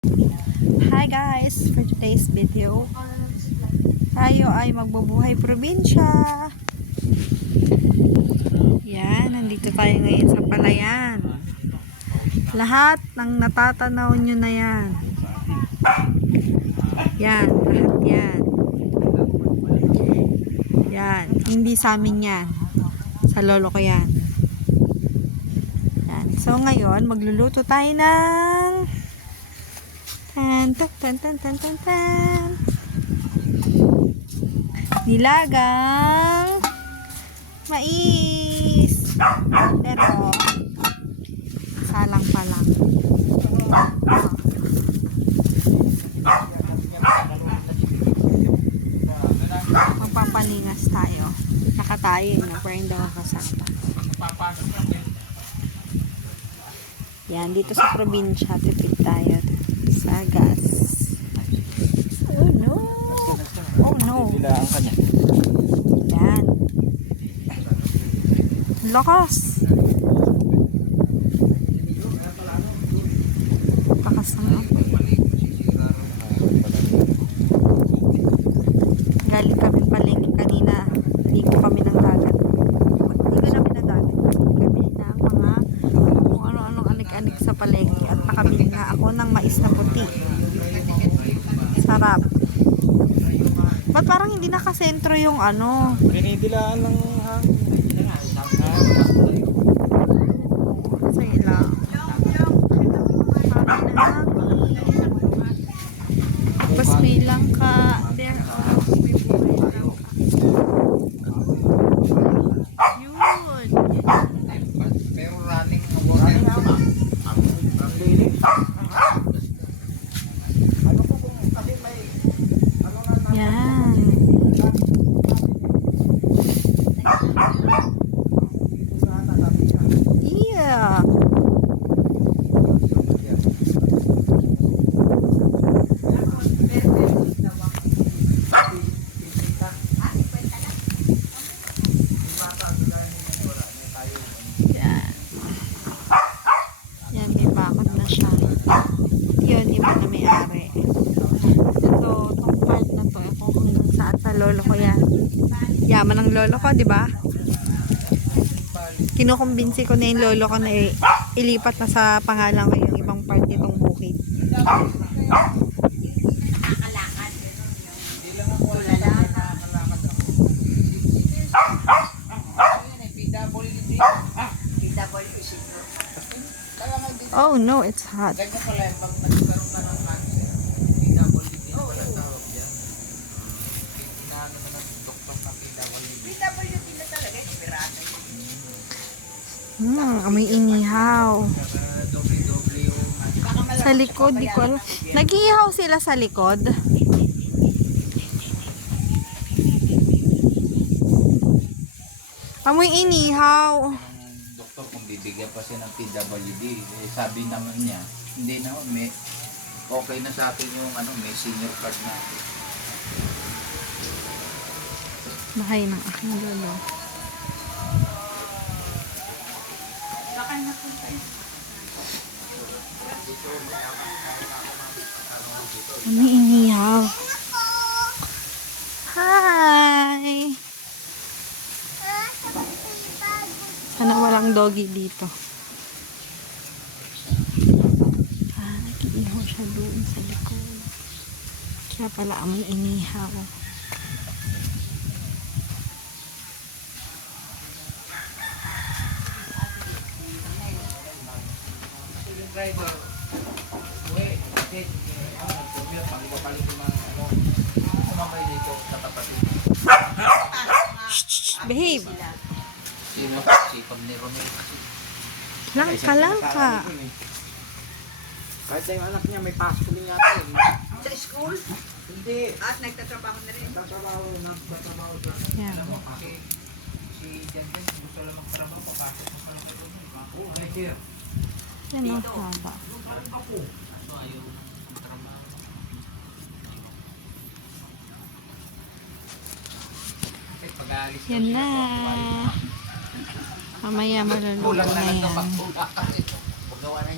Hi guys! For today's video, tayo ay magbubuhay probinsya. Yan, nandito tayo ngayon sa Palayan. Lahat ng natatanaw nyo na yan. Yan, lahat yan. Yan, hindi sa amin yan. Sa lolo ko yan. Yan. So ngayon, magluluto tayo ng tan nilagang mais, pero salang pa lang. Magpapaningas tayo, nakatayo na pero hindi makasama. Yan, dito sa probinsya tipid tayo sa gas. Oh no! Oh no! Yan. Lakas! Lakas ng apoy. Galing kami palengke kanina. Ligo kami ng dagat. Ligo namin ng dagat. Kami na mga kung ano-anong anik-anik sa palengke. At nakabili nga ako ng mais na puti. Sarap. Ba't parang hindi nakasentro yung ano? Pinidilaan ng Say lang. Tapos may langka. There are may buhay langka. Yun. pero running na water. Ang linis. Ano po kung kasi may ano na Yan. Yeah. Yan. Yan, may bakod na siya. Yun, iba na may-ari. Itong part na to, kung saan sa lolo ko yan. Yaman ng lolo ko, di ba? Kinukumbinsi ko na yung lolo ko na ilipat na sa pangalan ko yung ibang part nitong bukid. Oh no, it's hot. ganyan pala yung pag nagkaroon ka ng cancer. PWD na pala tawag yan. Inaano na ng doktor na PWD. PWD na talaga, pirata yun. Amoy inihaw. Doble-doble yung Sa likod, di ko alam. Nag-iihaw sila sa likod. Amoy inihaw. doktor kung bibigyan pa siya ng PWD. Eh, sabi naman niya, hindi naman, may okay na sa atin yung ano, may senior card na. Bahay ng aking lolo. Amoy inihaw. Hi! Sana walang doggy dito. Nag-iihaw siya doon sa likod. Kaya pala amoy inihaw. Driver, uwi, kasi, commute, pag-ipapalit yung mga, ano, sumamay dito, tatapatin. Shh, behave! Sino kasi, pag ni-Romel kasi. Langka. Kahit na yung anak niya, may pasok din yata yun. Sa school? Hindi. At nagtatrabaho na rin. Nagtatrabaho doon. Yan. Alam mo, kasi si Janjan, gusto lang magtrabaho, papasok mo pa rin kay Romel. Oo, here. Yan ang haba. Ako. So, ayaw magtrabaho. Kahit pag-aalis Yan na. Mamaya maluluto na yan. Paggawa na